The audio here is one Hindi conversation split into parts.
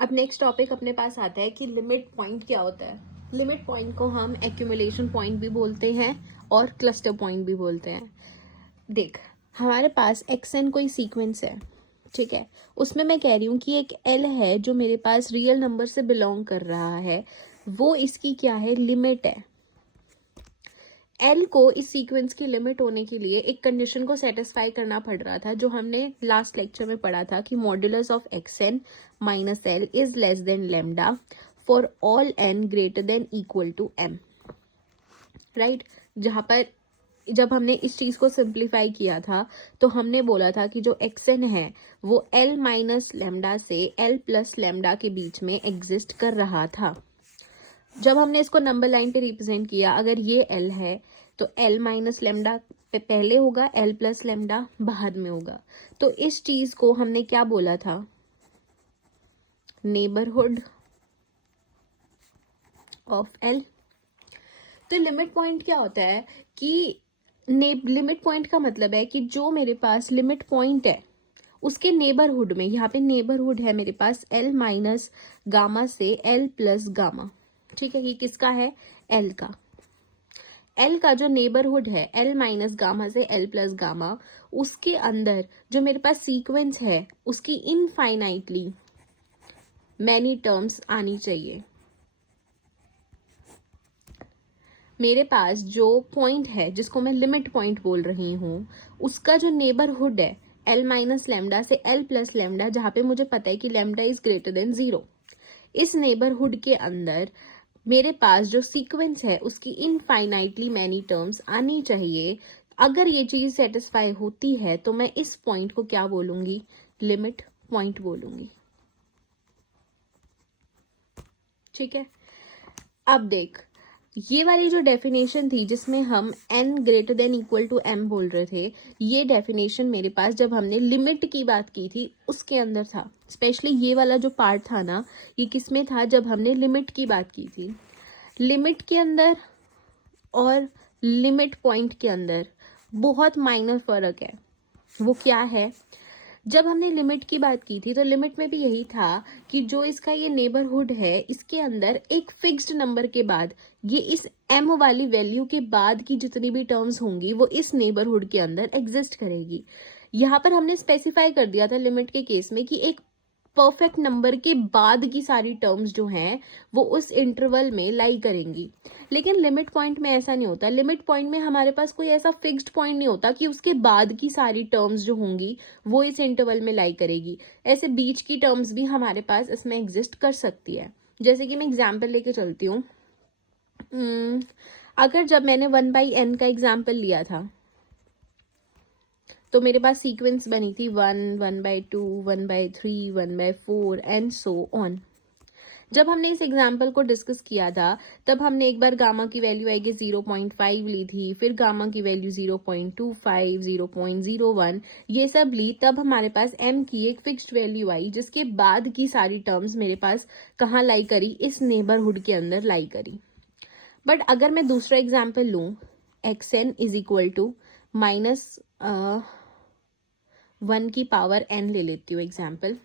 अब नेक्स्ट टॉपिक अपने पास आता है कि लिमिट पॉइंट क्या होता है। लिमिट पॉइंट को हम एक्यूमुलेशन पॉइंट भी बोलते हैं और क्लस्टर पॉइंट भी बोलते हैं। देख, हमारे पास xn कोई सीक्वेंस है, ठीक है। उसमें मैं कह रही हूँ कि एक l है जो मेरे पास रियल नंबर से बिलोंग कर रहा है, वो इसकी क्या है, लिमिट है। एल को इस सीक्वेंस की लिमिट होने के लिए एक कंडीशन को सेटिस्फाई करना पड़ रहा था, जो हमने लास्ट लेक्चर में पढ़ा था कि modulus of X N minus L is less than lambda for all N greater than equal to M, right. जहां पर जब हमने इस चीज को सिंप्लीफाई किया था तो हमने बोला था कि जो एक्स एन है वो एल माइनस लेमडा से एल प्लस लेमडा के बीच में एग्जिस्ट कर रहा था। जब हमने इसको नंबर लाइन पे रिप्रेजेंट किया, अगर ये L है तो L माइनस लेमडा पे पहले होगा, L प्लस लेमडा बाद में होगा। तो इस चीज को हमने क्या बोला था, नेबरहुड ऑफ L। तो लिमिट पॉइंट क्या होता है कि लिमिट पॉइंट का मतलब है कि जो मेरे पास लिमिट पॉइंट है उसके नेबरहुड में, यहाँ पे नेबरहुड है मेरे पास L माइनस गामा से L प्लस गामा, ठीक है। ये किसका है, L का। L का जो नेबरहुड है L माइनस गामा से L प्लस गामा, उसके अंदर जो मेरे पास सीक्वेंस है उसकी इनफाइनाइटली मैनी टर्म्स आनी चाहिए। मेरे पास जो पॉइंट है जिसको मैं लिमिट पॉइंट बोल रही हूँ, उसका जो नेबरहुड है L माइनस लेमडा से L प्लस लेमडा, जहां पे मुझे पता है कि लेमडा इज ग्रेटर देन 0, इस नेबरहुड के अंदर मेरे पास जो सीक्वेंस है उसकी इनफाइनाइटली मैनी टर्म्स आनी चाहिए। अगर ये चीज सेटिस्फाई होती है तो मैं इस पॉइंट को क्या बोलूंगी, लिमिट पॉइंट बोलूंगी, ठीक है। अब देख, ये वाली जो डेफिनेशन थी जिसमें हम n greater than equal to m बोल रहे थे, ये डेफिनेशन मेरे पास जब हमने लिमिट की बात की थी उसके अंदर था। स्पेशली ये वाला जो पार्ट था ना, ये किसमें था, जब हमने लिमिट की बात की थी। लिमिट के अंदर और लिमिट पॉइंट के अंदर बहुत माइनर फर्क है। वो क्या है, जब हमने लिमिट की बात की थी तो लिमिट में भी यही था कि जो इसका ये नेबरहुड है इसके अंदर एक फिक्स्ड नंबर के बाद, ये इस m वाली वैल्यू के बाद की जितनी भी टर्म्स होंगी वो इस नेबरहुड के अंदर एग्जिस्ट करेगी। यहाँ पर हमने स्पेसिफाई कर दिया था लिमिट के केस में कि एक परफेक्ट नंबर के बाद की सारी टर्म्स जो हैं वो उस इंटरवल में लाई करेंगी। लेकिन लिमिट पॉइंट में ऐसा नहीं होता। लिमिट पॉइंट में हमारे पास कोई ऐसा फिक्स्ड पॉइंट नहीं होता कि उसके बाद की सारी टर्म्स जो होंगी वो इस इंटरवल में लाई करेगी। ऐसे बीच की टर्म्स भी हमारे पास इसमें एग्जिस्ट कर सकती है। जैसे कि मैं एग्जाम्पल लेके चलती हूँ। अगर जब मैंने 1/n का एग्जाम्पल लिया था तो मेरे पास सीक्वेंस बनी थी 1, 1/2, 1/3, 1/4 एंड सो ऑन। जब हमने इस एग्जाम्पल को डिस्कस किया था तब हमने एक बार गामा की वैल्यू आएगी 0.5 ली थी, फिर गामा की वैल्यू 0.25, 0.01 ये सब ली। तब हमारे पास m की एक फिक्स्ड वैल्यू आई जिसके बाद की सारी टर्म्स मेरे पास कहाँ लाई करी, इस नेबरहुड के अंदर लाई करी। बट अगर मैं दूसरा एग्जाम्पल लूँ, xn is equal to minus 1 की पावर n ले लेती हूँ एग्जाम्पल,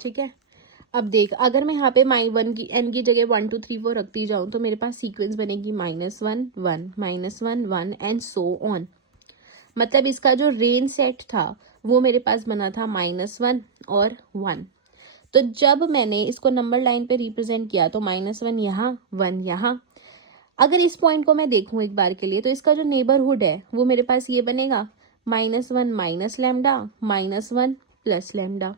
ठीक है। अब देख, अगर मैं यहाँ पे -1 की n की जगह 1 2 3 4 रखती जाऊँ तो मेरे पास सीक्वेंस बनेगी -1 1 -1 1 एंड सो ऑन। मतलब इसका जो रेंज सेट था वो मेरे पास बना था -1 और 1। तो जब मैंने इसको नंबर लाइन पे रिप्रेजेंट किया तो -1 यहाँ, 1 यहाँ। अगर इस पॉइंट को मैं देखूं एक बार के लिए तो इसका जो नेबरहुड है वो मेरे पास ये बनेगा -1 माइनस लेमडा, -1 प्लस लेमडा।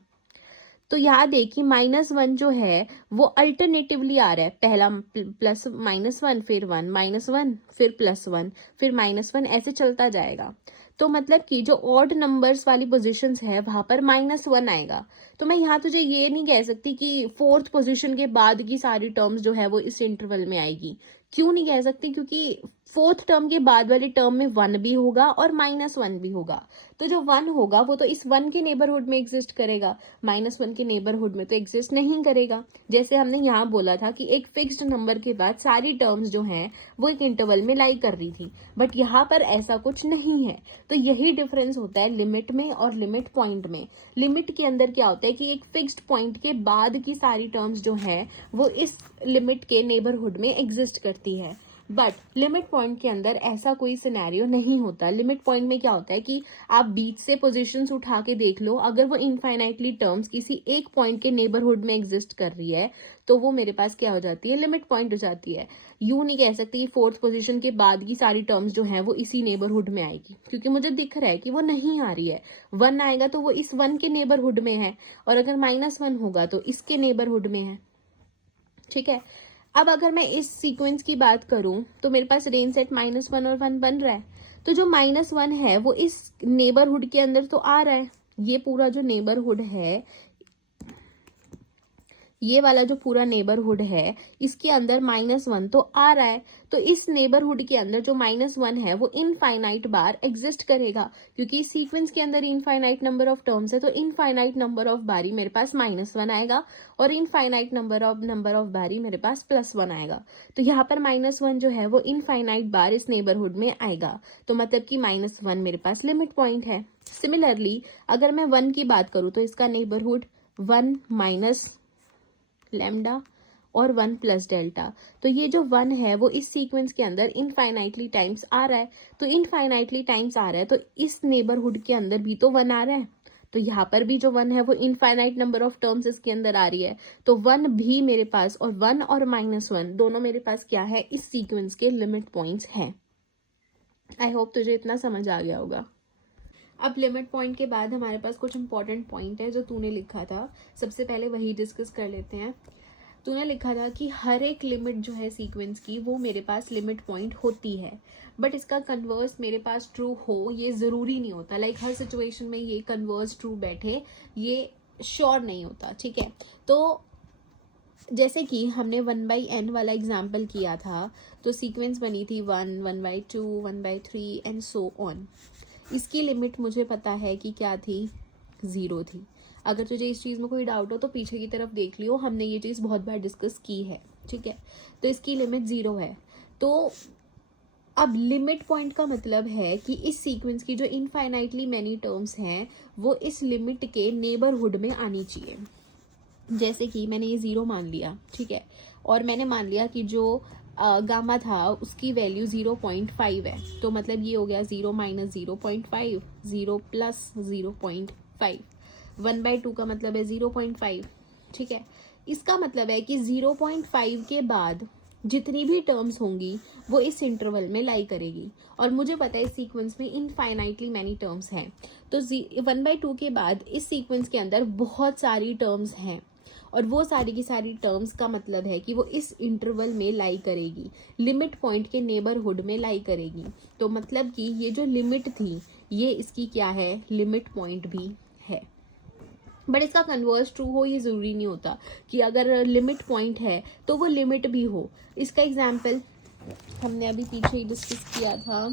तो यहाँ देखिए -1 जो है वो अल्टरनेटिवली आ रहा है, पहला प्लस -1 फिर 1 -1 फिर +1 फिर -1, ऐसे चलता जाएगा। तो मतलब कि जो ऑड नंबर्स वाली पोजीशंस है वहां पर -1 आएगा। तो मैं यहाँ तुझे ये नहीं कह सकती कि 4th पोजीशन के बाद की सारी टर्म्स जो है वो इस इंटरवल में आएगी। क्यों नहीं कह सकती, क्योंकि फोर्थ टर्म के बाद वाले टर्म में 1 भी होगा और -1 भी होगा। तो जो 1 होगा वो तो इस 1 के नेबरहुड में एग्जिस्ट करेगा, -1 के नेबरहुड में तो एग्जिस्ट नहीं करेगा। जैसे हमने यहाँ बोला था कि एक फिक्स्ड नंबर के बाद सारी टर्म्स जो हैं वो एक इंटरवल में लाई कर रही थी, बट यहाँ पर ऐसा कुछ नहीं है। तो यही डिफरेंस होता है लिमिट में और लिमिट पॉइंट में। लिमिट के अंदर क्या होता है कि एक फिक्स्ड पॉइंट के बाद की सारी टर्म्स जो है वो इस लिमिट के नेबरहुड में एग्जिस्ट करती है, बट लिमिट पॉइंट के अंदर ऐसा कोई सिनेरियो नहीं होता। लिमिट पॉइंट में क्या होता है कि आप बीच से पोजीशंस उठा के देख लो, अगर वो इनफाइनाइटली टर्म्स किसी एक पॉइंट के नेबरहुड में एग्जिस्ट कर रही है तो वो मेरे पास क्या हो जाती है, लिमिट पॉइंट हो जाती है। यूं नहीं कह सकती कि फोर्थ पोजीशन के बाद की सारी टर्म्स जो है वो इसी नेबरहुड में आएगी, क्योंकि मुझे दिख रहा है कि वो नहीं आ रही है। 1 आएगा तो वो इस 1 के नेबरहुड में है, और अगर -1 होगा तो इसके नेबरहुड में है। ठीक है, अब अगर मैं इस सीक्वेंस की बात करूं तो मेरे पास रेंज सेट -1 और 1 बन रहा है। तो जो -1 है वो इस नेबरहुड के अंदर तो आ रहा है। ये पूरा जो नेबरहुड है, ये वाला जो पूरा नेबरहुड है, इसके अंदर -1 तो आ रहा है। तो इस नेबरहुड के अंदर जो -1 है वो इनफाइनाइट बार एग्जिस्ट करेगा, क्योंकि इस सीक्वेंस के अंदर इनफाइनाइट नंबर ऑफ टर्म्स है, तो इनफाइनाइट नंबर ऑफ बारी मेरे पास -1 आएगा और इनफाइनाइट नंबर ऑफ बारी मेरे पास +1 आएगा। तो यहाँ पर -1 जो है वो इनफाइनाइट बार इस नेबरहुड में आएगा, तो मतलब कि -1 मेरे पास लिमिट पॉइंट है। सिमिलरली अगर मैं 1 की बात करूँ तो इसका नेबरहुड 1 माइनस लैम्डा और 1 प्लस डेल्टा। तो ये जो 1 है वो इस सीक्वेंस के अंदर इनफाइनाइटली टाइम्स आ रहा है। तो इनफाइनाइटली टाइम्स आ रहा है तो इस नेबरहुड के अंदर भी तो 1 आ रहा है, तो यहाँ पर भी जो 1 है वो इनफाइनाइट नंबर ऑफ टर्म्स इसके अंदर आ रही है। तो 1 भी मेरे पास, और 1 और -1 दोनों मेरे पास क्या है, इस सीक्वेंस के लिमिट पॉइंट्स हैं। आई होप तुझे इतना समझ आ गया होगा। अब लिमिट पॉइंट के बाद हमारे पास कुछ इंपॉर्टेंट पॉइंट है जो तूने लिखा था, सबसे पहले वही डिस्कस कर लेते हैं। तूने लिखा था कि हर एक लिमिट जो है सीक्वेंस की वो मेरे पास लिमिट पॉइंट होती है, बट इसका कन्वर्स मेरे पास ट्रू हो ये ज़रूरी नहीं होता। लाइक हर सिचुएशन में ये कन्वर्स ट्रू बैठे ये श्योर नहीं होता। ठीक है, तो जैसे कि हमने 1/n वाला एग्जाम्पल किया था, तो सीक्वेंस बनी थी 1, 1/2, 1/3 एंड सो ऑन। इसकी लिमिट मुझे पता है कि क्या थी, 0 थी। अगर तुझे इस चीज़ में कोई डाउट हो तो पीछे की तरफ देख लियो, हमने ये चीज़ बहुत बार डिस्कस की है। ठीक है, तो इसकी लिमिट 0 है। तो अब लिमिट पॉइंट का मतलब है कि इस सीक्वेंस की जो इनफाइनाइटली मैनी टर्म्स हैं वो इस लिमिट के नेबरहुड में आनी चाहिए। जैसे कि मैंने ये 0 मान लिया, ठीक है, और मैंने मान लिया कि जो गामा था उसकी वैल्यू 0.5 है, तो मतलब ये हो गया 0 माइनस 0.5, 0 प्लस 0.5, 1/2 का मतलब है 0.5। ठीक है, इसका मतलब है कि 0.5 के बाद जितनी भी टर्म्स होंगी वो इस इंटरवल में लाई करेगी, और मुझे पता है इस सीक्वेंस में इनफाइनाइटली मैनी टर्म्स हैं। तो 1/2 के बाद इस सीक्वेंस के अंदर बहुत सारी टर्म्स हैं, और वो सारी की सारी टर्म्स का मतलब है कि वो इस इंटरवल में लाई करेगी, लिमिट पॉइंट के नेबरहुड में लाई करेगी। तो मतलब कि ये जो लिमिट थी ये इसकी क्या है, लिमिट पॉइंट भी है। बट इसका कन्वर्स ट्रू हो ये ज़रूरी नहीं होता कि अगर लिमिट पॉइंट है तो वो लिमिट भी हो। इसका एग्जाम्पल हमने अभी पीछे ही डिस्कस किया था।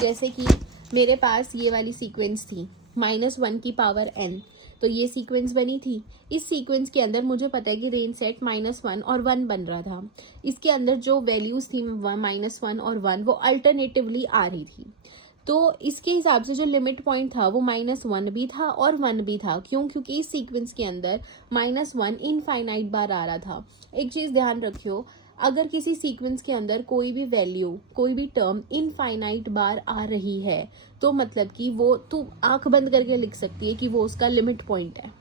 जैसे कि मेरे पास ये वाली सीक्वेंस थी -1 की पावर n, तो ये सीक्वेंस बनी थी। इस सीक्वेंस के अंदर मुझे पता है कि रेंज सेट -1 और 1 बन रहा था। इसके अंदर जो वैल्यूज थी -1 और 1 वो अल्टरनेटिवली आ रही थी। तो इसके हिसाब से जो लिमिट पॉइंट था वो -1 भी था और 1 भी था। क्यों? क्योंकि इस सीक्वेंस के अंदर -1 इनफाइनाइट बार आ रहा था। एक चीज़ ध्यान रखियो, अगर किसी सीक्वेंस के अंदर कोई भी वैल्यू, कोई भी टर्म इनफाइनाइट बार आ रही है तो मतलब कि वो तू आंख बंद करके लिख सकती है कि वो उसका लिमिट पॉइंट है।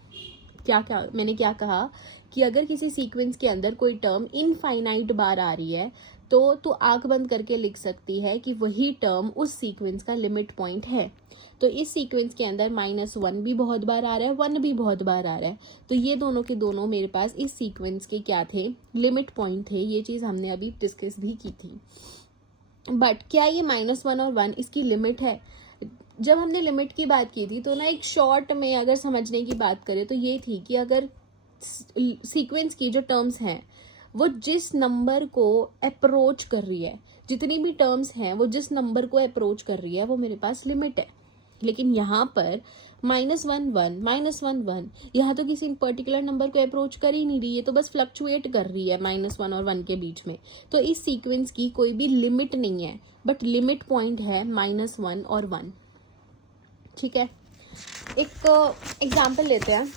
क्या मैंने क्या कहा कि अगर किसी सीक्वेंस के अंदर कोई टर्म इनफाइनाइट बार आ रही है तो तू आंख बंद करके लिख सकती है कि वही टर्म उस सीक्वेंस का लिमिट पॉइंट है। तो इस सीक्वेंस के अंदर -1 भी बहुत बार आ रहा है, 1 भी बहुत बार आ रहा है, तो ये दोनों के दोनों मेरे पास इस सीक्वेंस के क्या थे, लिमिट पॉइंट थे। ये चीज़ हमने अभी डिस्कस भी की थी। बट क्या ये -1 और 1 इसकी लिमिट है? जब हमने लिमिट की बात की थी तो ना एक शॉर्ट में अगर समझने की बात करें तो ये थी कि अगर सीक्वेंस की जो टर्म्स हैं वो जिस नंबर को अप्रोच कर रही है, जितनी भी टर्म्स हैं वो जिस नंबर को अप्रोच कर रही है वो मेरे पास लिमिट है। लेकिन यहाँ पर -1 1 -1 1 यहाँ तो किसी पर्टिकुलर नंबर को अप्रोच कर ही नहीं रही है, तो बस फ्लक्चुएट कर रही है -1 और 1 के बीच में। तो इस सीक्वेंस की कोई भी लिमिट नहीं है, बट लिमिट पॉइंट है -1 और 1। ठीक है, एक एग्जाम्पल लेते हैं,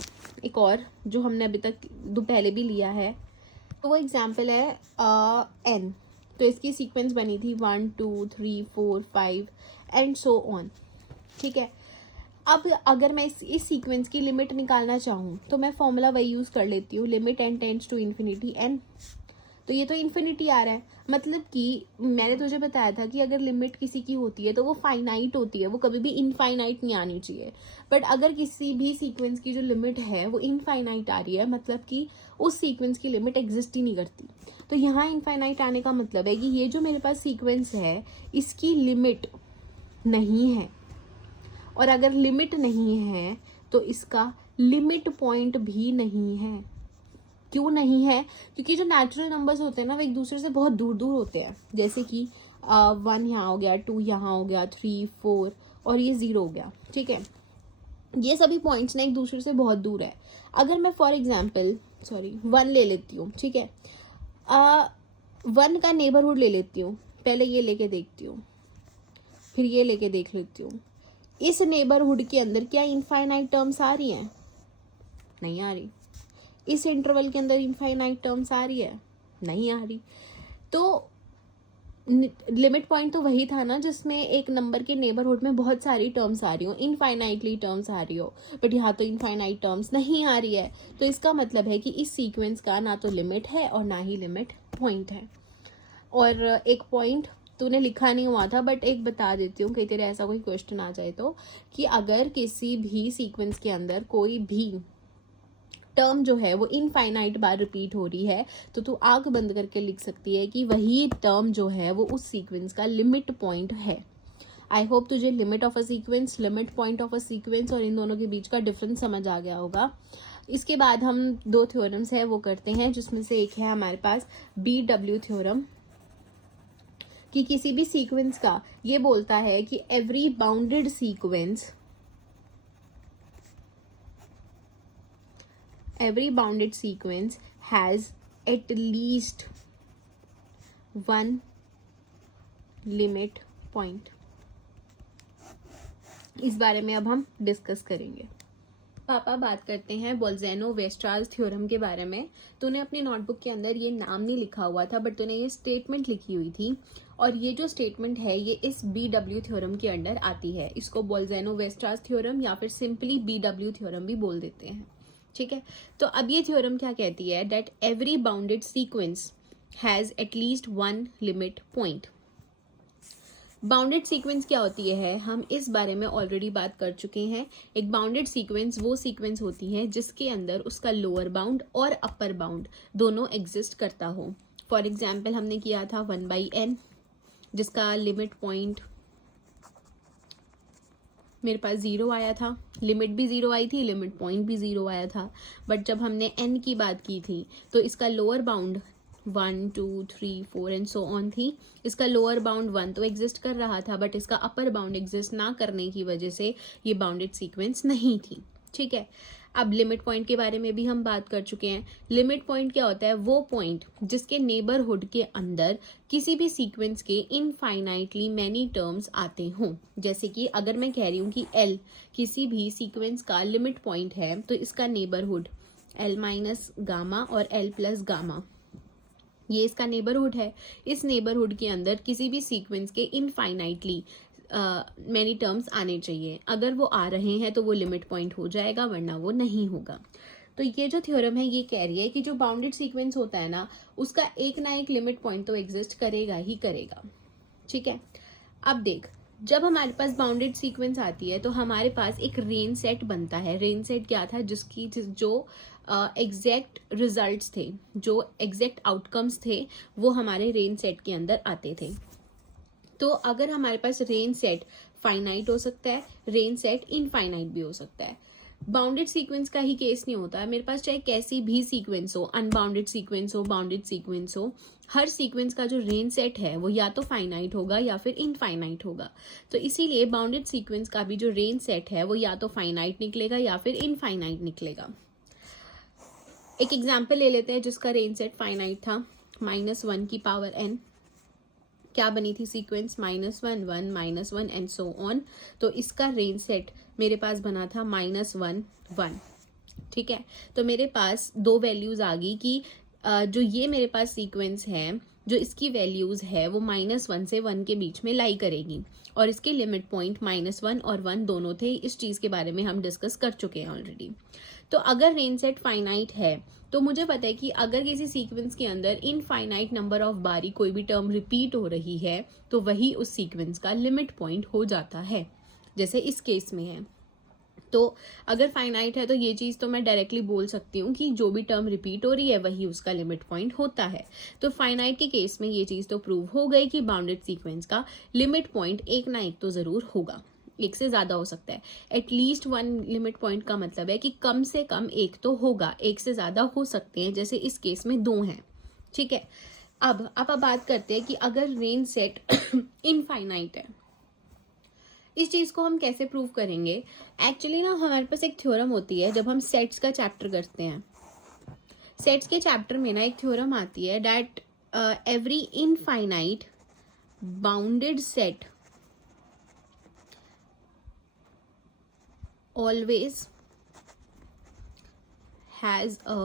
एक और जो हमने अभी तक पहले भी लिया है। तो वो एग्जाम्पल है n। तो इसकी सीक्वेंस बनी थी 1 2 3 4 5 एंड सो ऑन। ठीक है, अब अगर मैं इस सीक्वेंस की लिमिट निकालना चाहूँ तो मैं फॉर्मूला वही यूज़ कर लेती हूँ, limit n tends to infinity n। तो ये तो इन्फिनिटी आ रहा है, मतलब कि मैंने तुझे बताया था कि अगर लिमिट किसी की होती है तो वो फाइनाइट होती है, वो कभी भी इनफाइनाइट नहीं आनी चाहिए। बट अगर किसी भी सीक्वेंस की जो लिमिट है वो इनफाइनाइट आ रही है, मतलब कि उस सीक्वेंस की लिमिट एग्जिस्ट ही नहीं करती। तो यहाँ इनफाइनाइट आने का मतलब है कि ये जो मेरे पास सीक्वेंस है इसकी लिमिट नहीं है, और अगर लिमिट नहीं है तो इसका लिमिट पॉइंट भी नहीं है। क्यों नहीं है? क्योंकि जो नेचुरल नंबर्स होते हैं ना वो एक दूसरे से बहुत दूर दूर होते हैं, जैसे कि 1 यहाँ हो गया, 2 यहाँ हो गया, 3 4 और ये 0 हो गया। ठीक है, ये सभी पॉइंट्स ना एक दूसरे से बहुत दूर है। अगर मैं फॉर एग्जाम्पल 1 ले लेती हूँ, ठीक है, 1 का नेबरहुड ले लेती हूँ, पहले ये लेके देखती हूँ, फिर ये लेके देख लेती हूँ। इस नेबरहुड के अंदर क्या इनफाइनाइट टर्म्स आ रही हैं? नहीं आ रही। इस इंटरवल के अंदर इनफाइनाइट टर्म्स आ रही है? नहीं आ रही। तो लिमिट पॉइंट तो वही था ना जिसमें एक नंबर के नेबरहुड में बहुत सारी टर्म्स आ रही हो, इनफाइनाइटली टर्म्स आ रही हो, बट यहाँ तो इनफाइनाइट टर्म्स नहीं आ रही है। तो इसका मतलब है कि इस सीक्वेंस का ना तो लिमिट है और ना ही लिमिट पॉइंट है। और एक पॉइंट तूने लिखा नहीं हुआ था, बट एक बता देती हूँ, कहीं तेरे ऐसा कोई क्वेश्चन आ जाए तो, कि अगर किसी भी सीक्वेंस के अंदर कोई भी टर्म जो है वो इनफाइनाइट बार रिपीट हो रही है तो तू आंख बंद करके लिख सकती है कि वही टर्म जो है वो उस सीक्वेंस का लिमिट पॉइंट है। आई होप तुझे limit of a sequence, limit point of a sequence और इन दोनों के बीच का डिफरेंस समझ आ गया होगा। इसके बाद हम 2 थ्योरम्स है वो करते हैं, जिसमें से एक है हमारे पास BW थ्योरम, कि किसी भी सीक्वेंस का ये बोलता है कि every bounded sequence has at least one limit point। इस बारे में अब हम डिस्कस करेंगे। पापा बात करते हैं बोल्ज़ेनो-वेस्ट्रास थ्योरम के बारे में। तूने अपनी नोटबुक के अंदर ये नाम नहीं लिखा हुआ था, बट तूने ये स्टेटमेंट लिखी हुई थी, और ये जो स्टेटमेंट है ये इस BW थ्योरम के अंडर आती है। इसको बोल्ज़ेनो-वेस्ट्रास थ्योरम या फिर सिंपली BW थ्योरम भी बोल देते हैं। ठीक है, तो अब ये थ्योरम क्या कहती है? That every bounded sequence has at least one limit point. Bounded sequence क्या होती है हम इस बारे में ऑलरेडी बात कर चुके हैं। एक बाउंडेड सीक्वेंस वो सीक्वेंस होती है जिसके अंदर उसका लोअर बाउंड और अपर बाउंड दोनों एग्जिस्ट करता हो। फॉर एग्जाम्पल हमने किया था 1/n, जिसका लिमिट पॉइंट मेरे पास 0 आया था, लिमिट भी 0 आई थी, लिमिट पॉइंट भी 0 आया था। बट जब हमने n की बात की थी तो इसका lower bound 1 2 3 4 and so on थी। इसका लोअर बाउंड 1 तो एग्जिस्ट कर रहा था, बट इसका अपर बाउंड एग्जिस्ट ना करने की वजह से ये बाउंडेड सीक्वेंस नहीं थी। ठीक है, अब लिमिट पॉइंट के बारे में भी हम बात कर चुके हैं। लिमिट पॉइंट क्या होता है? वो पॉइंट जिसके नेबरहुड के अंदर किसी भी सीक्वेंस के इनफाइनाइटली मैनी टर्म्स आते हों। जैसे कि अगर मैं कह रही हूँ कि L किसी भी सीक्वेंस का लिमिट पॉइंट है तो इसका नेबरहुड L माइनस गामा और L प्लस गामा, ये इसका नेबरहुड है। इस नेबरहुड के अंदर किसी भी सीक्वेंस के इनफाइनाइटली मैनी टर्म्स आने चाहिए। अगर वो आ रहे हैं तो वो लिमिट पॉइंट हो जाएगा, वरना वो नहीं होगा। तो ये जो थ्योरम है ये कह रही है कि जो बाउंडेड सीक्वेंस होता है ना उसका एक ना एक लिमिट पॉइंट तो एग्जिस्ट करेगा ही करेगा। ठीक है, अब देख, जब हमारे पास बाउंडेड सीक्वेंस आती है तो हमारे पास एक रेंज सेट बनता है। रेंज सेट क्या था? जो एग्जैक्ट रिजल्ट्स थे, जो एग्जैक्ट आउटकम्स थे, वो हमारे रेंज सेट के अंदर आते थे। तो अगर हमारे पास रेंज सेट फाइनाइट हो सकता है, रेंज सेट इनफाइनाइट भी हो सकता है। बाउंडेड सीक्वेंस का ही केस नहीं होता है, मेरे पास चाहे कैसी भी सीक्वेंस हो, अनबाउंडेड सीक्वेंस हो, बाउंडेड सीक्वेंस हो, हर सीक्वेंस का जो रेंज सेट है वो या तो फाइनाइट होगा या फिर इनफाइनाइट होगा। तो इसीलिए बाउंडेड सीक्वेंस का भी जो रेंज सेट है वो या तो फाइनाइट निकलेगा या फिर इनफाइनाइट निकलेगा। एक एग्जाम्पल ले लेते हैं जिसका रेंज सेट फाइनाइट था, -1 की पावर n। क्या बनी थी सीक्वेंस? -1 1 -1 and so on. तो इसका रेंज सेट मेरे पास बना था -1 1। ठीक है, तो मेरे पास दो वैल्यूज आ गई कि जो ये मेरे पास सीक्वेंस है, जो इसकी वैल्यूज है वो -1 से 1 के बीच में लाई करेगी, और इसके लिमिट पॉइंट -1 और 1 दोनों थे। इस चीज के बारे में हम डिस्कस कर चुके हैं ऑलरेडी। तो अगर रेंज सेट फाइनाइट है तो मुझे पता है कि अगर किसी सीक्वेंस के अंदर इनफाइनाइट नंबर ऑफ बारी कोई भी टर्म रिपीट हो रही है तो वही उस सीक्वेंस का लिमिट पॉइंट हो जाता है, जैसे इस केस में है। तो अगर फाइनाइट है तो ये चीज तो मैं डायरेक्टली बोल सकती हूँ कि जो भी टर्म रिपीट हो रही है वही उसका लिमिट पॉइंट होता है। तो फाइनाइट के केस में ये चीज तो प्रूव हो गई कि बाउंडेड सीक्वेंस का लिमिट पॉइंट एक ना एक तो जरूर होगा, एक से ज्यादा हो सकता है। एटलीस्ट 1 लिमिट पॉइंट का मतलब है कि कम से कम एक तो होगा, एक से ज्यादा हो सकते हैं, जैसे इस केस में 2 हैं। ठीक है, अब आप बात करते हैं कि अगर रेंज सेट इनफाइनाइट है, इस चीज को हम कैसे प्रूव करेंगे? एक्चुअली ना हमारे पास एक थ्योरम होती है जब हम सेट्स का चैप्टर करते हैं। सेट्स के चैप्टर में ना एक थ्योरम आती है that every infinite bounded set always has a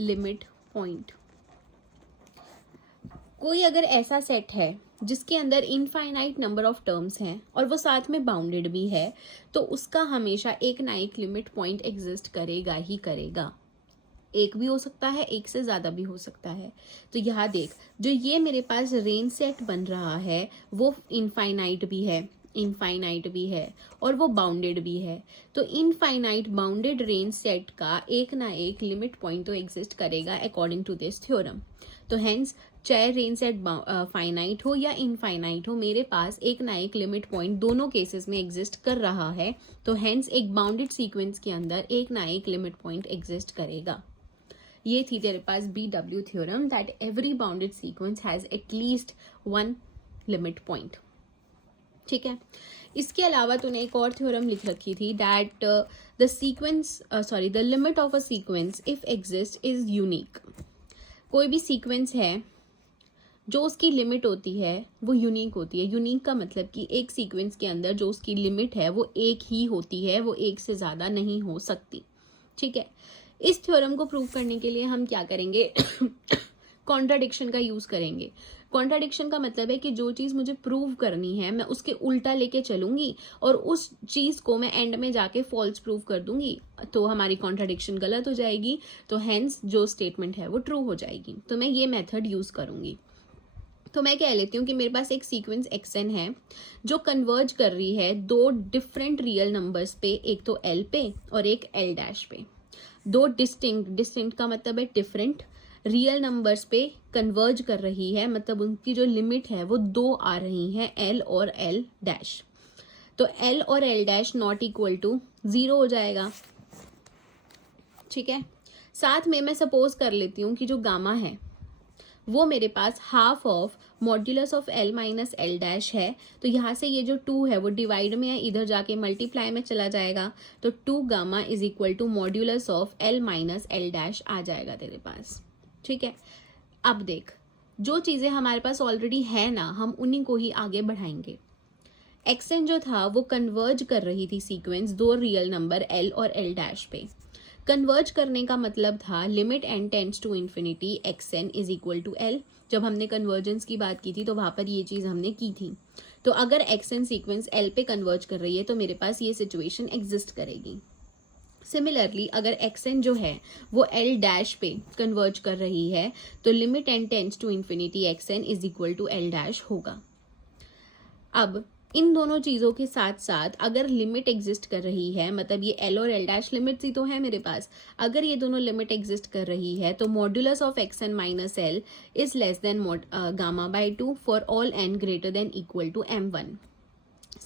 limit point। कोई अगर ऐसा सेट है जिसके अंदर इनफाइनाइट नंबर ऑफ टर्म्स हैं और वो साथ में बाउंडेड भी है, तो उसका हमेशा एक ना एक लिमिट पॉइंट एग्जिस्ट करेगा ही करेगा। एक भी हो सकता है, एक से ज्यादा भी हो सकता है। तो यहाँ देख, जो ये मेरे पास रेंज सेट बन रहा है वो इनफाइनाइट भी है, इनफाइनाइट भी है और वो बाउंडेड भी है। तो इनफाइनाइट बाउंडेड रेंज सेट का एक ना एक लिमिट पॉइंट तो एग्जिस्ट करेगा अकॉर्डिंग टू दिस थ्योरम। तो हेंस चाहे रेंज सेट फाइनाइट हो या इनफाइनाइट हो, मेरे पास एक ना एक लिमिट पॉइंट दोनों केसेस में एग्जिस्ट कर रहा है। तो हेंस एक बाउंडेड सीक्वेंस के अंदर एक ना एक लिमिट पॉइंट एग्जिस्ट करेगा। ये थी तेरे पास BW theorem that every bounded sequence has at least 1 limit point. ठीक है, इसके अलावा तूने एक और थ्योरम लिख रखी थी that the limit of a sequence if exist is unique. कोई भी सीक्वेंस है जो उसकी लिमिट होती है वो यूनिक होती है। यूनिक का मतलब कि एक सीक्वेंस के अंदर जो उसकी लिमिट है वो एक ही होती है, वो एक से ज्यादा नहीं हो सकती। ठीक है, इस थ्योरम को प्रूव करने के लिए हम क्या करेंगे? कॉन्ट्राडिक्शन का यूज करेंगे। कॉन्ट्राडिक्शन का मतलब है कि जो चीज मुझे प्रूव करनी है मैं उसके उल्टा लेके चलूंगी और उस चीज को मैं एंड में जाके फॉल्स प्रूव कर दूंगी, तो हमारी कॉन्ट्राडिक्शन गलत हो जाएगी। तो हेंस जो स्टेटमेंट है वो ट्रू हो जाएगी। तो मैं ये मेथड यूज करूंगी। तो मैं कह लेती हूँ कि मेरे पास एक सीक्वेंस xn है जो कन्वर्ज कर रही है दो डिफरेंट रियल नंबर्स पे, एक तो l पे और एक l डैश पे। दो डिस्टिंक्ट का मतलब है डिफरेंट रियल नंबर्स पे कन्वर्ज कर रही है, मतलब उनकी जो लिमिट है वो 2 आ रही हैं, l और l डैश। तो l और l dash not equal to 0 हो जाएगा। ठीक है, साथ में मैं सपोज कर लेती हूँ कि जो गामा है वो मेरे पास half of modulus of l minus l dash है। तो यहाँ से ये जो 2 है वो डिवाइड में है, इधर जाके मल्टीप्लाई में चला जाएगा। तो 2 gamma is equal to modulus of l minus l dash आ जाएगा तेरे पास। ठीक है, अब देख, जो चीजें हमारे पास ऑलरेडी है ना, हम उन्हीं को ही आगे बढ़ाएंगे। xn जो था वो कन्वर्ज कर रही थी सीक्वेंस दो रियल नंबर l और l डैश पे। कन्वर्ज करने का मतलब था limit n tends to infinity xn is equal to l। जब हमने कन्वर्जेंस की बात की थी तो वहां पर ये चीज हमने की थी। तो अगर xn सीक्वेंस l पे कन्वर्ज कर रही है तो मेरे पास ये सिचुएशन एग्जिस्ट करेगी। सिमिलरली अगर xn जो है वो l डैश पे कन्वर्ज कर रही है तो limit n tends to infinity xn is equal to l dash होगा। अब इन दोनों चीजों के साथ साथ अगर लिमिट एग्जिस्ट कर रही है, मतलब ये l और l डैश लिमिट ही तो है मेरे पास, अगर ये दोनों लिमिट एग्जिस्ट कर रही है तो modulus of xn minus l is less than gamma by 2 for all n greater than equal to m1।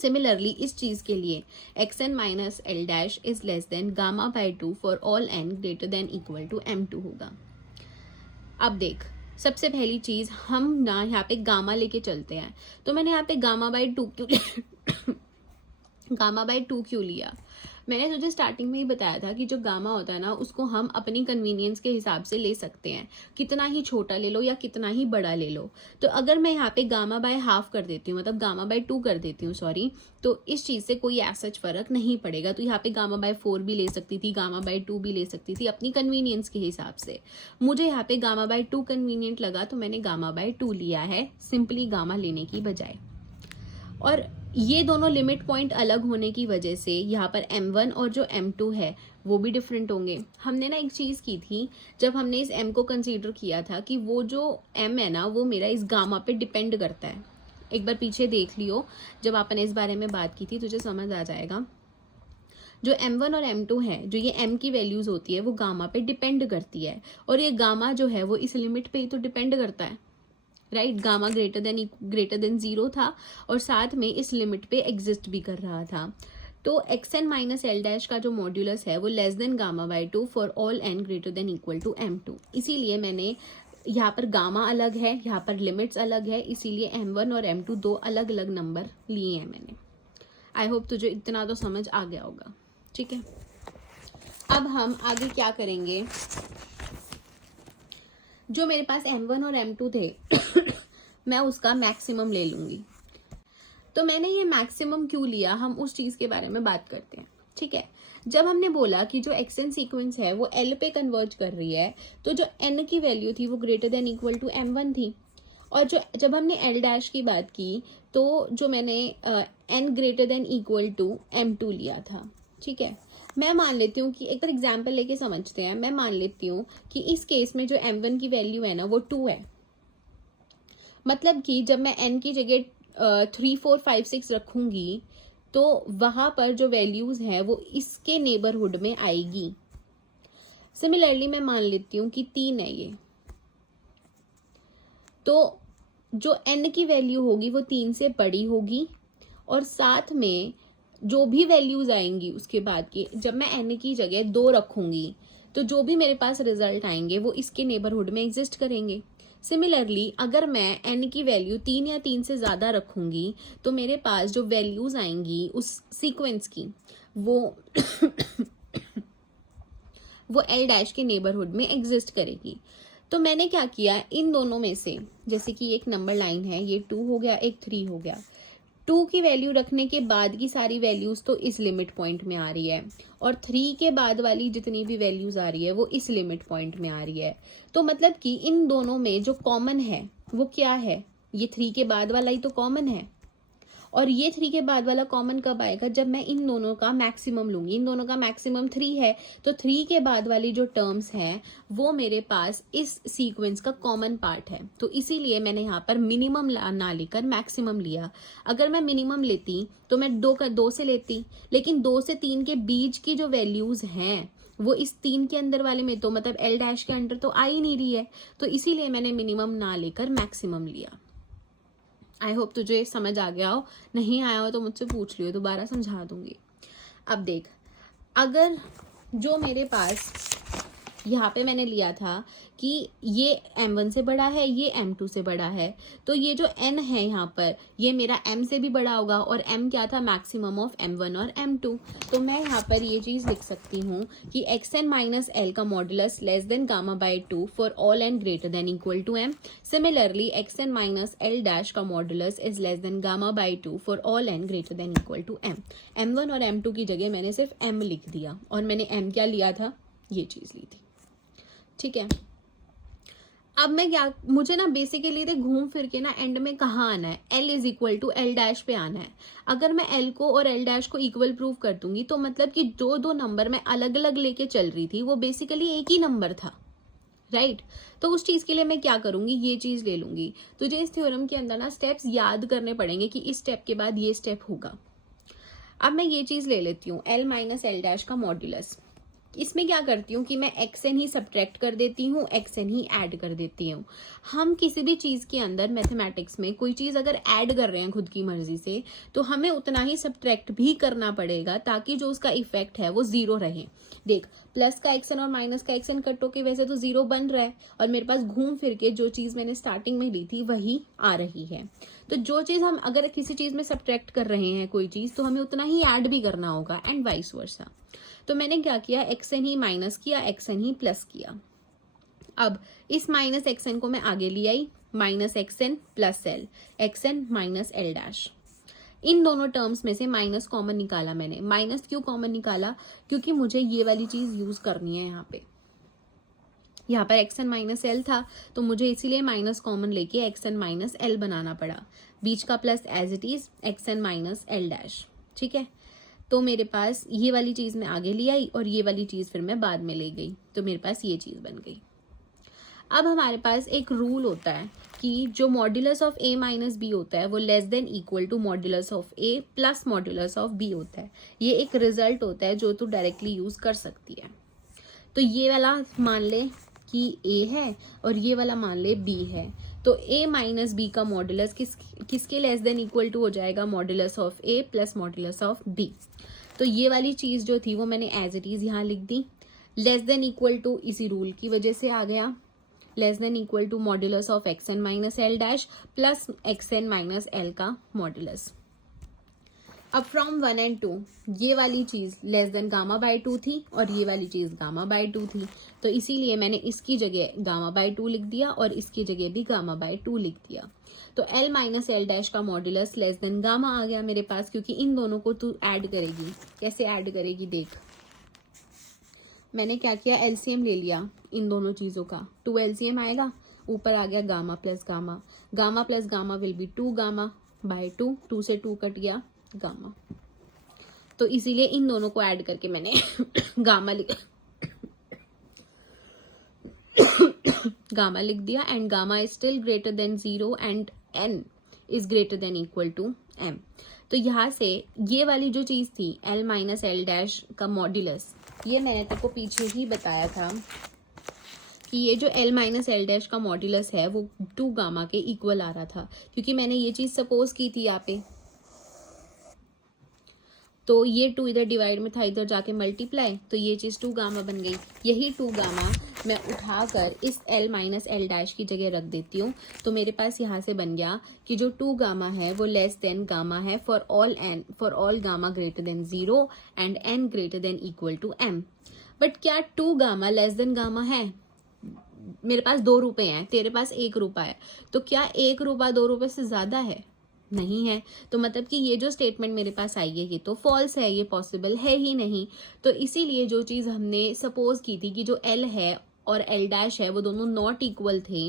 Similarly इस चीज के लिए xn minus L dash is less than gamma by 2 for all n greater than equal to m2 होगा। अब देख, सबसे पहली चीज हम ना यहाँ पे गामा लेके चलते हैं। तो मैंने यहाँ पे गामा बाय 2 क्यों लिया? मैंने तुझे स्टार्टिंग में ही बताया था कि जो गामा होता है ना, उसको हम अपनी कन्वीनियंस के हिसाब से ले सकते हैं, कितना ही छोटा ले लो या कितना ही बड़ा ले लो। तो अगर मैं यहाँ पे गामा बाय हाफ कर देती हूँ, मतलब गामा बाय 2 कर देती हूँ सॉरी, तो इस चीज से कोई सच फर्क नहीं पड़ेगा। तो यहाँ पे गामा बाय 4 भी ले सकती थी, गामा बाय 2 भी ले सकती थी, अपनी कन्वीनियंस के हिसाब से। मुझे यहाँ पे गामा बाय 2 कन्वीनियंट लगा तो मैंने गामा बाय 2 लिया है, सिंपली गामा लेने की बजाय। और ये दोनों लिमिट पॉइंट अलग होने की वजह से यहाँ पर m1 और जो m2 है वो भी डिफरेंट होंगे। हमने ना एक चीज की थी, जब हमने इस m को कंसीडर किया था कि वो जो m है ना वो मेरा इस गामा पे डिपेंड करता है। एक बार पीछे देख लियो, जब आपने इस बारे में बात की थी, तुझे समझ आ जाएगा। जो m1 और m2 है, जो ये m की वैल्यूज होती है वो गामा पे डिपेंड करती है, और ये गामा जो है वो इस लिमिट पे ही तो डिपेंड करता है, राइट। गामा ग्रेटर देन 0 था और साथ में इस लिमिट पे एग्जिस्ट भी कर रहा था। तो xn माइनस एल डैश का जो मॉड्यूलस है वो less than gamma by 2 for all n greater than equal to m2। इसीलिए मैंने यहाँ पर गामा अलग है, यहाँ पर लिमिट्स अलग है, इसीलिए m1 और m2 दो अलग अलग नंबर लिए हैं मैंने। आई होप तुझे इतना तो समझ आ गया होगा, ठीक है। अब हम आगे क्या करेंगे, जो मेरे पास m1 और m2 थे मैं उसका मैक्सिमम ले लूंगी। तो मैंने ये मैक्सिमम क्यों लिया, हम उस चीज के बारे में बात करते हैं, ठीक है। जब हमने बोला कि जो xn सीक्वेंस है वो l पे कन्वर्ज कर रही है, तो जो n की वैल्यू थी वो greater than equal to m1 थी। और जब हमने l डैश की बात की तो जो मैंने n greater than equal to m2 लिया था, ठीक है। मैं मान लेती हूँ कि एक बार एग्जाम्पल लेके समझते हैं। मैं मान लेती हूँ कि इस केस में जो m1 की वैल्यू है ना वो 2 है, मतलब कि जब मैं n की जगह 3, 4, 5, 6 रखूंगी तो वहां पर जो वैल्यूज है वो इसके नेबरहुड में आएगी। सिमिलरली मैं मान लेती हूँ कि 3 है ये, तो जो n की वैल्यू होगी वो 3 से बड़ी होगी, और साथ में जो भी वैल्यूज आएंगी उसके बाद की, जब मैं n की जगह 2 रखूंगी तो जो भी मेरे पास रिजल्ट आएंगे वो इसके नेबरहुड में एग्जिस्ट करेंगे। सिमिलरली अगर मैं n की वैल्यू 3 या 3 से ज्यादा रखूंगी तो मेरे पास जो वैल्यूज आएंगी उस सीक्वेंस की वो वो l डैश के नेबरहुड में एग्जिस्ट करेगी। तो मैंने क्या किया, इन दोनों में से, जैसे कि एक नंबर लाइन है, ये 2 हो गया, एक 3 हो गया, 2 की वैल्यू रखने के बाद की सारी वैल्यूज तो इस लिमिट पॉइंट में आ रही है, और 3 के बाद वाली जितनी भी वैल्यूज आ रही है वो इस लिमिट पॉइंट में आ रही है। तो मतलब कि इन दोनों में जो कॉमन है वो क्या है, ये 3 के बाद वाला ही तो कॉमन है, और ये 3 के बाद वाला कॉमन कब आएगा, जब मैं इन दोनों का मैक्सिमम लूंगी। इन दोनों का मैक्सिमम 3 है, तो 3 के बाद वाली जो टर्म्स हैं वो मेरे पास इस सीक्वेंस का कॉमन पार्ट है। तो इसीलिए मैंने यहाँ पर मिनिमम ना लेकर मैक्सिमम लिया। अगर मैं मिनिमम लेती तो मैं 2 से लेती, लेकिन 2 से 3 के बीच की जो वैल्यूज हैं वो इस 3 के अंदर वाले में, तो मतलब एल डैश के अंडर तो आ ही नहीं रही है, तो इसीलिए मैंने मिनिमम ना लेकर मैक्सिमम लिया। आई होप तुझे समझ आ गया हो, नहीं आया हो तो मुझसे पूछ लियो, दोबारा समझा दूंगी। अब देख, अगर जो मेरे पास यहाँ पे मैंने लिया था कि ये m1 से बड़ा है, ये m2 से बड़ा है, तो ये जो n है यहाँ पर ये मेरा m से भी बड़ा होगा, और m क्या था, मैक्सिमम ऑफ m1 और m2। तो मैं यहाँ पर ये चीज लिख सकती हूँ कि xn माइनस एल का modulus less than gamma by 2 for all n greater than equal to m। Similarly xn minus L dash का modulus is less than gamma by 2 for all n greater than equal to m। m1 और m2 की जगह मैंने सिर्फ m लिख दिया, और मैंने m क्या लिया था, ये चीज ली थी, ठीक है। अब मैं क्या, मुझे ना बेसिकली दे घूम फिर के ना एंड में कहाँ आना है, L is equal to L dash पे आना है। अगर मैं L को और L डैश को इक्वल प्रूव कर दूंगी तो मतलब कि जो 2 नंबर मैं अलग अलग लेके चल रही थी वो बेसिकली एक ही नंबर था, राइट। तो उस चीज के लिए मैं क्या करूंगी, ये चीज ले लूंगी। तुझे इस थ्योरम के अंदर ना स्टेप्स याद करने पड़ेंगे कि इस स्टेप के बाद ये स्टेप होगा। अब मैं ये चीज ले लेती हूँ, L माइनस एल डैश का मॉड्यूलस, इसमें क्या करती हूँ कि मैं xn ही सब्ट्रैक्ट कर देती हूँ, xn ही ऐड कर देती हूँ। हम किसी भी चीज़ के अंदर मैथमेटिक्स में कोई चीज़ अगर ऐड कर रहे हैं खुद की मर्जी से, तो हमें उतना ही सब्ट्रैक्ट भी करना पड़ेगा ताकि जो उसका इफेक्ट है वो जीरो रहे। देख, प्लस का xn और माइनस का xn कट होके वैसे तो जीरो बन रहा है, और मेरे पास घूम फिर के जो चीज़ मैंने स्टार्टिंग में ली थी वही आ रही है। तो जो चीज़ हम अगर किसी चीज़ में सब्ट्रैक्ट कर रहे हैं कोई चीज़, तो हमें उतना ही ऐड भी करना होगा, एंड वाइस वर्सा। तो मैंने क्या किया, xn ही माइनस किया, xn ही प्लस किया। अब इस माइनस xn को मैं आगे ले आई, minus xn plus l, xn minus l dash. इन दोनों टर्म्स में से माइनस कॉमन निकाला मैंने। माइनस क्यों कॉमन निकाला, क्योंकि मुझे ये वाली चीज यूज करनी है यहाँ पे। यहाँ पर xn माइनस l था, तो मुझे इसीलिए माइनस कॉमन लेके xn माइनस l बनाना पड़ा। बीच का plus as it is xn minus l dash. ठीक है, तो मेरे पास ये वाली चीज मैं आगे ले आई और ये वाली चीज फिर मैं बाद में ले गई, तो मेरे पास ये चीज बन गई। अब हमारे पास एक रूल होता है कि जो modulus of a minus B होता है वो less than equal to modulus of a plus modulus of b होता है। ये एक रिजल्ट होता है जो तू डायरेक्टली यूज कर सकती है। तो ये वाला मान ले कि a है और ये वाला मान ले b है, तो a माइनस बी का मॉड्यूलस किसके लेस देन इक्वल टू हो जाएगा, modulus of a plus modulus of b। तो ये वाली चीज जो थी वो मैंने एज इट इज यहाँ लिख दी। लेस देन इक्वल टू इसी रूल की वजह से आ गया, less than equal to modulus of xn minus l dash plus xn minus l का मॉड्यूलस। अब फ्रॉम 1 and 2 ये वाली चीज लेस देन गामा बाय 2 थी और ये वाली चीज गामा बाय 2 थी, तो इसीलिए मैंने इसकी जगह गामा बाय 2 लिख दिया और इसकी जगह भी गामा बाय 2 लिख दिया। तो l माइनस l डैश का मॉड्यूलस लेस देन गामा आ गया मेरे पास, क्योंकि इन दोनों को तू ऐड करेगी। कैसे ऐड करेगी देख, मैंने क्या किया, एलसीएम ले लिया इन दोनों चीजों का। 2 एलसीएम आएगा, ऊपर आ गया gamma plus gamma, gamma plus gamma will be 2 gamma by 2, 2 से 2 कट गया गामा। तो इसीलिए इन दोनों को ऐड करके मैंने गामा लिख दिया, and gamma is still greater than 0 and n is greater than equal to m। तो यहाँ से ये वाली जो चीज थी l माइनस l डैश का मॉड्यूलस, ये मैंने तेरे को पीछे ही बताया था कि ये जो l माइनस l डैश का मॉड्यूलस है वो 2 गामा के इक्वल आ रहा था, क्योंकि मैंने ये चीज सपोज की थी यहाँ पे। तो ये 2 इधर डिवाइड में था, इधर जाके मल्टीप्लाई, तो ये चीज 2 गामा बन गई। यही 2 गामा मैं उठाकर इस l माइनस l डैश की जगह रख देती हूँ, तो मेरे पास यहाँ से बन गया कि जो 2 गामा है वो लेस देन गामा है for all gamma greater than 0 and n greater than equal to m। But क्या 2 गामा लेस देन गामा है? मेरे पास 2 रुपए हैं, तेरे पास 1 रुपया है, तो क्या 1 रुपया 2 रुपए से ज्यादा है? नहीं है। तो मतलब कि ये जो स्टेटमेंट मेरे पास आई है ये तो फॉल्स है, ये पॉसिबल है ही नहीं। तो इसीलिए जो चीज हमने सपोज की थी कि जो l है और l डैश है वो दोनों नॉट इक्वल थे,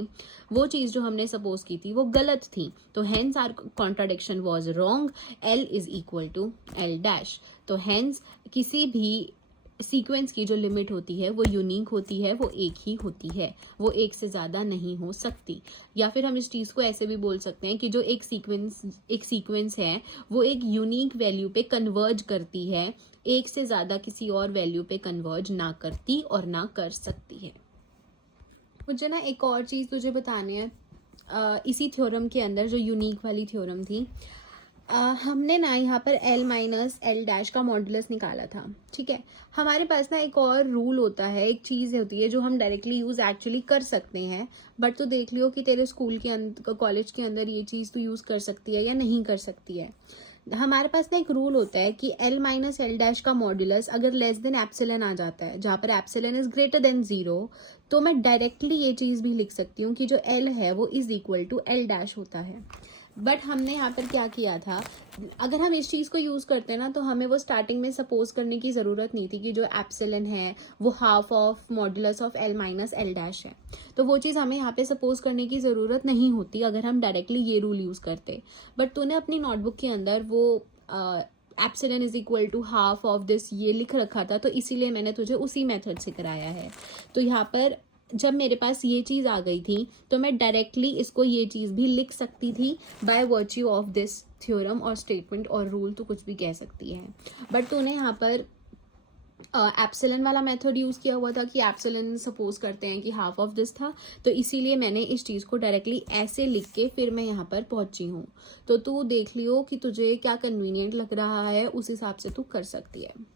वो चीज जो हमने सपोज की थी वो गलत थी। तो hence our contradiction was wrong, l is equal to l dash. तो हेंस किसी भी सीक्वेंस की जो लिमिट होती है वो यूनिक होती है, वो एक ही होती है, वो एक से ज्यादा नहीं हो सकती। या फिर हम इस चीज को ऐसे भी बोल सकते हैं कि जो एक सीक्वेंस है वो एक यूनिक वैल्यू पे कन्वर्ज करती है, एक से ज्यादा किसी और वैल्यू पे कन्वर्ज ना करती और ना कर सकती है। मुझे ना एक और चीज तुझे बतानी है। इसी थ्योरम के अंदर जो यूनिक वाली थ्योरम थी, हमने ना यहाँ पर l माइनस l डैश का मॉड्यूलस निकाला था। ठीक है, हमारे पास ना एक और रूल होता है, एक चीज़ होती है जो हम डायरेक्टली यूज़ एक्चुअली कर सकते हैं, बट तो देख लियो कि तेरे स्कूल के अंदर कॉलेज के अंदर ये चीज़ तो यूज़ कर सकती है या नहीं कर सकती है। हमारे पास ना एक रूल होता है कि l माइनस l डैश का मॉड्यूलस अगर लेस देन एप्सिलन आ जाता है, जहाँ पर एप्सिलन इज ग्रेटर देन 0, तो मैं डायरेक्टली ये चीज़ भी लिख सकती हूँ कि जो l है वो is equal to l dash होता है। बट हमने यहाँ पर क्या किया था, अगर हम इस चीज़ को यूज़ करते हैं ना, तो हमें वो स्टार्टिंग में सपोज करने की ज़रूरत नहीं थी कि जो एप्सिलन है वो half of modulus of l minus l dash है। तो वो चीज़ हमें यहाँ पे सपोज करने की ज़रूरत नहीं होती अगर हम डायरेक्टली ये रूल यूज़ करते। बट तूने अपनी नोटबुक के अंदर वो epsilon is equal to half of this ये लिख रखा था, तो इसीलिए मैंने तुझे उसी मेथड से कराया है। तो यहाँ पर जब मेरे पास ये चीज़ आ गई थी तो मैं डायरेक्टली इसको ये चीज़ भी लिख सकती थी by virtue of this theorem और स्टेटमेंट और रूल, तो कुछ भी कह सकती है। बट तूने यहाँ पर एप्सिलन वाला मेथड यूज़ किया हुआ था कि एप्सिलन सपोज करते हैं कि हाफ ऑफ दिस था, तो इसीलिए मैंने इस चीज़ को डायरेक्टली ऐसे लिख के फिर मैं यहाँ पर पहुंची हूँ। तो तू देख लियो कि तुझे क्या कन्वीनियंट लग रहा है, उस हिसाब से तू कर सकती है।